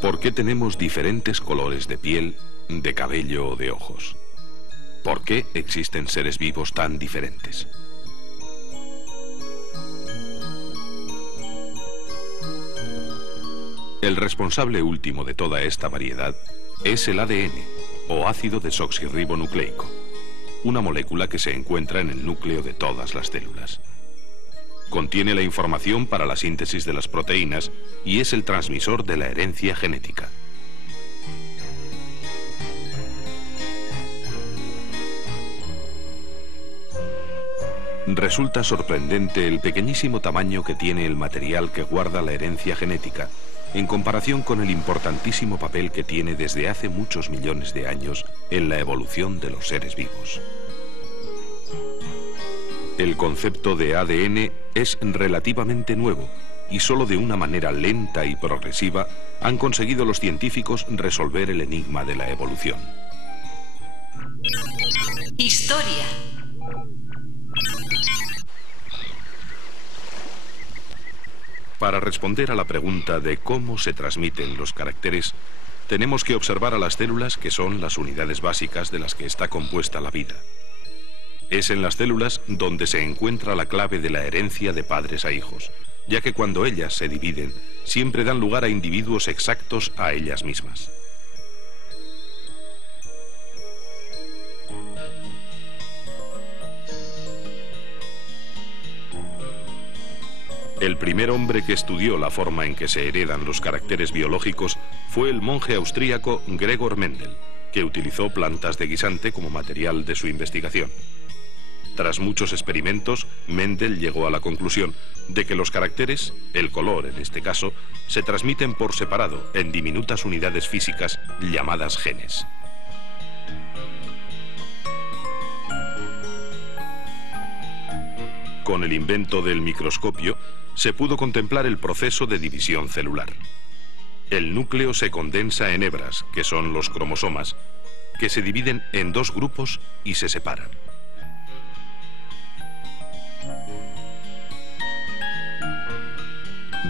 ¿Por qué tenemos diferentes colores de piel, de cabello o de ojos? ¿Por qué existen seres vivos tan diferentes? El responsable último de toda esta variedad es el ADN, o ácido desoxirribonucleico, una molécula que se encuentra en el núcleo de todas las células. Contiene la información para la síntesis de las proteínas y es el transmisor de la herencia genética. Resulta sorprendente el pequeñísimo tamaño que tiene el material que guarda la herencia genética, en comparación con el importantísimo papel que tiene desde hace muchos millones de años en la evolución de los seres vivos. El concepto de ADN es relativamente nuevo y solo de una manera lenta y progresiva han conseguido los científicos resolver el enigma de la evolución. Historia. Para responder a la pregunta de cómo se transmiten los caracteres, tenemos que observar a las células, que son las unidades básicas de las que está compuesta la vida. Es en las células donde se encuentra la clave de la herencia de padres a hijos, ya que cuando ellas se dividen, siempre dan lugar a individuos exactos a ellas mismas. El primer hombre que estudió la forma en que se heredan los caracteres biológicos fue el monje austríaco Gregor Mendel, que utilizó plantas de guisante como material de su investigación. Tras muchos experimentos, Mendel llegó a la conclusión de que los caracteres, el color en este caso, se transmiten por separado en diminutas unidades físicas llamadas genes. Con el invento del microscopio, se pudo contemplar el proceso de división celular. El núcleo se condensa en hebras, que son los cromosomas, que se dividen en dos grupos y se separan.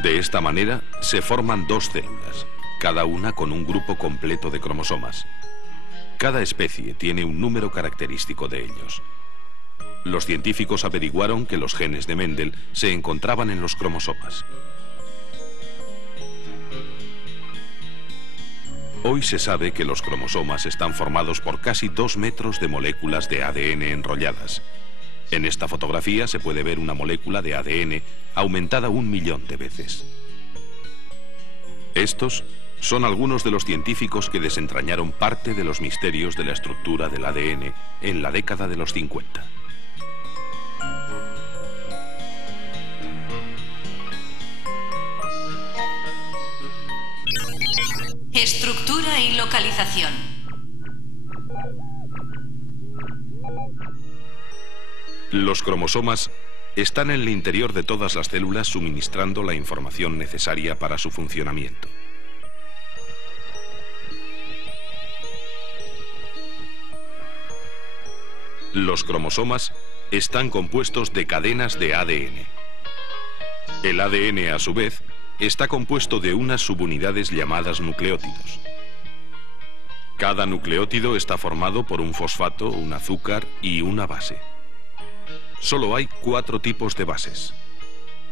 De esta manera se forman dos células, cada una con un grupo completo de cromosomas. Cada especie tiene un número característico de ellos. Los científicos averiguaron que los genes de Mendel se encontraban en los cromosomas. Hoy se sabe que los cromosomas están formados por casi 2 metros de moléculas de ADN enrolladas. En esta fotografía se puede ver una molécula de ADN aumentada 1 millón de veces. Estos son algunos de los científicos que desentrañaron parte de los misterios de la estructura del ADN en la década de los 50. Estructura y localización. Los cromosomas están en el interior de todas las células suministrando la información necesaria para su funcionamiento. Los cromosomas están compuestos de cadenas de ADN. El ADN, a su vez, está compuesto de unas subunidades llamadas nucleótidos. Cada nucleótido está formado por un fosfato, un azúcar y una base. Solo hay 4 tipos de bases: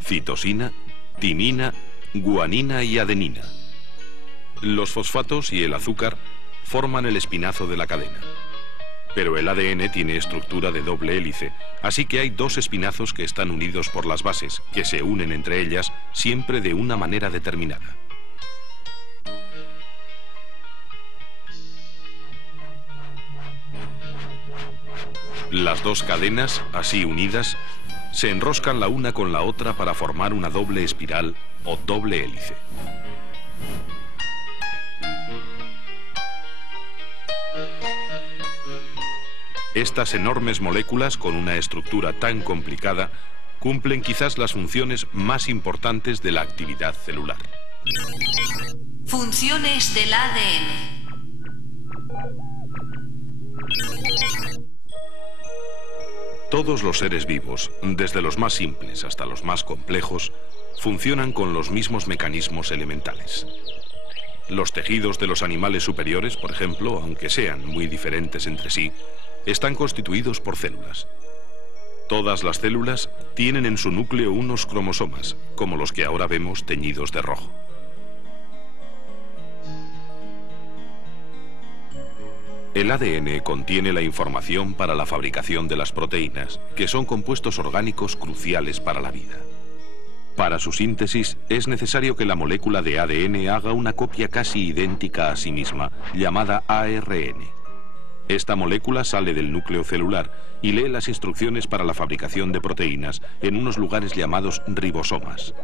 citosina, timina, guanina y adenina. Los fosfatos y el azúcar forman el espinazo de la cadena. Pero el ADN tiene estructura de doble hélice, así que hay 2 espinazos que están unidos por las bases, que se unen entre ellas siempre de una manera determinada. Las 2 cadenas, así unidas, se enroscan la una con la otra para formar una doble espiral o doble hélice. Estas enormes moléculas con una estructura tan complicada cumplen quizás las funciones más importantes de la actividad celular. Funciones del ADN. Todos los seres vivos, desde los más simples hasta los más complejos, funcionan con los mismos mecanismos elementales. Los tejidos de los animales superiores, por ejemplo, aunque sean muy diferentes entre sí, están constituidos por células. Todas las células tienen en su núcleo unos cromosomas, como los que ahora vemos teñidos de rojo. El ADN contiene la información para la fabricación de las proteínas, que son compuestos orgánicos cruciales para la vida. Para su síntesis es necesario que la molécula de ADN haga una copia casi idéntica a sí misma, llamada ARN. Esta molécula sale del núcleo celular y lee las instrucciones para la fabricación de proteínas en unos lugares llamados ribosomas.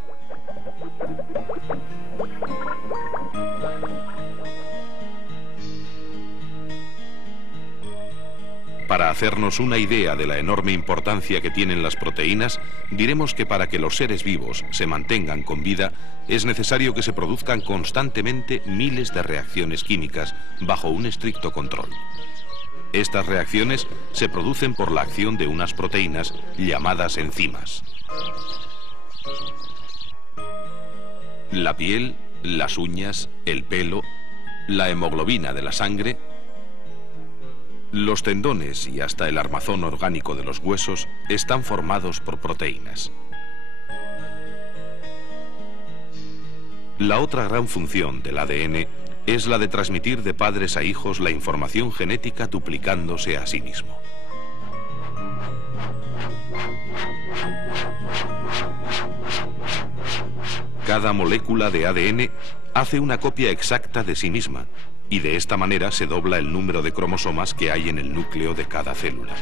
Para hacernos una idea de la enorme importancia que tienen las proteínas, diremos que para que los seres vivos se mantengan con vida, es necesario que se produzcan constantemente miles de reacciones químicas bajo un estricto control. Estas reacciones se producen por la acción de unas proteínas llamadas enzimas. La piel, las uñas, el pelo, la hemoglobina de la sangre, los tendones y hasta el armazón orgánico de los huesos están formados por proteínas. La otra gran función del ADN es la de transmitir de padres a hijos la información genética duplicándose a sí mismo. Cada molécula de ADN hace una copia exacta de sí misma, y de esta manera se dobla el número de cromosomas que hay en el núcleo de cada célula.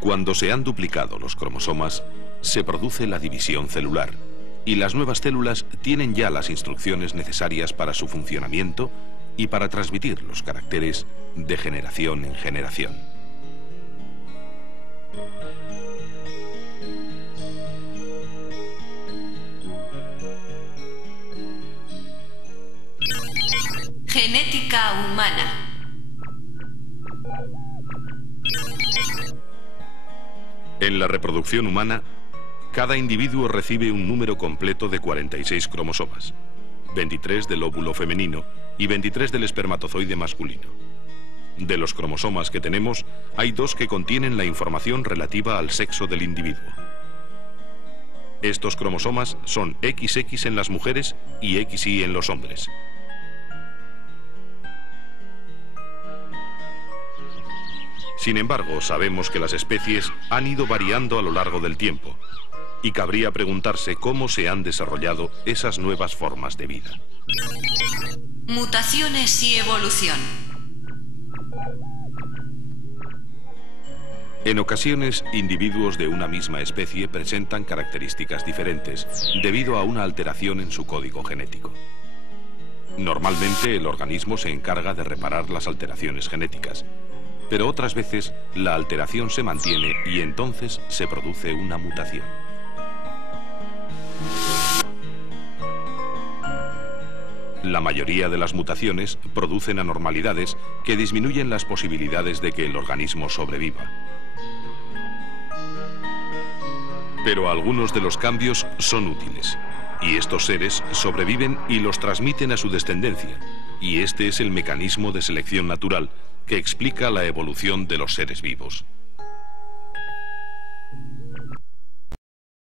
Cuando se han duplicado los cromosomas, se produce la división celular, y las nuevas células tienen ya las instrucciones necesarias para su funcionamiento y para transmitir los caracteres de generación en generación. Genética humana. En la reproducción humana, cada individuo recibe un número completo de 46 cromosomas, 23 del óvulo femenino y 23 del espermatozoide masculino. De los cromosomas que tenemos, hay 2 que contienen la información relativa al sexo del individuo. Estos cromosomas son XX en las mujeres y XY en los hombres. Sin embargo, sabemos que las especies han ido variando a lo largo del tiempo, y cabría preguntarse cómo se han desarrollado esas nuevas formas de vida. Mutaciones y evolución. En ocasiones, individuos de una misma especie presentan características diferentes debido a una alteración en su código genético. Normalmente, el organismo se encarga de reparar las alteraciones genéticas, pero otras veces la alteración se mantiene y entonces se produce una mutación. La mayoría de las mutaciones producen anormalidades que disminuyen las posibilidades de que el organismo sobreviva. Pero algunos de los cambios son útiles, y estos seres sobreviven y los transmiten a su descendencia, y este es el mecanismo de selección natural que explica la evolución de los seres vivos.